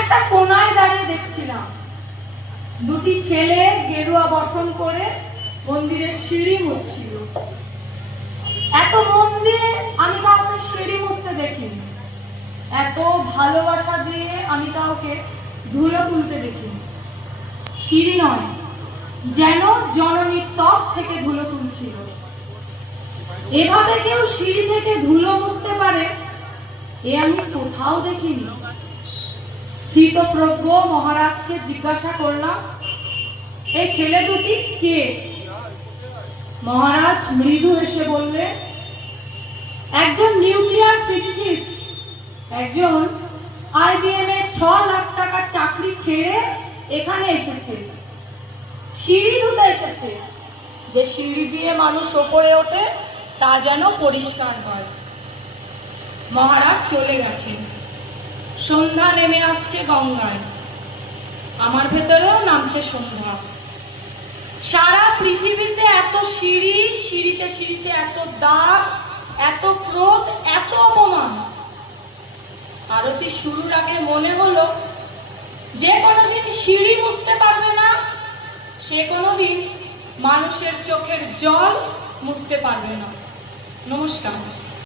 একটা কোনায় দাঁড়িয়ে দেখছিলাম। দুটি ছেলে গেরুয়া বসন করে মন্দিরের সিঁড়ি মুছছিল। এত মন দিয়ে আমি কাউকে সিঁড়ি মুছতে দেখিনি। এত ভালোবাসা দিয়ে আমি কাউকে ধুলো তুলতে দেখিনি। সিঁড়ি নয়, যেন জননীর ত্বক থেকে ধুলো তুলছিল। এভাবে কেউ সিঁড়ি থেকে ধুলো মুছতে পারে, এ আমি কোথাও দেখিনি। স্থিতপ্রজ্ঞ মহারাজকে জিজ্ঞাসা করলাম, এই ছেলে দুটি কে? মহারাজ মৃদু এসে বললে একজন নিউক্লিয়ার ফিজিসিস্ট, একজন আইবিএম এর ছ লাখ টাকার চাকরি ছেড়ে এখানে এসেছে। সিঁড়ি ধুতে এসেছে। যে সিঁড়ি দিয়ে মানুষ ওপরে ওঠে তা যেন পরিষ্কার হয়। মহারাজ চলে গেছেন। সন্ধ্যা নেমে আসছে গঙ্গায়। আমার ভেতরেও নামছে সন্ধ্যা। সারা পৃথিবীতে এত সিঁড়ি, সিঁড়িতে সিঁড়িতে এত দাগ, এত ক্রোধ, এত অপমান। আরতি শুরুর আগে মনে হলো, যে কোনোদিন সিঁড়ি মুছতে পারবে না, সে কোনোদিন মানুষের চোখের জল মুছতে পারবে না। নমস্কার।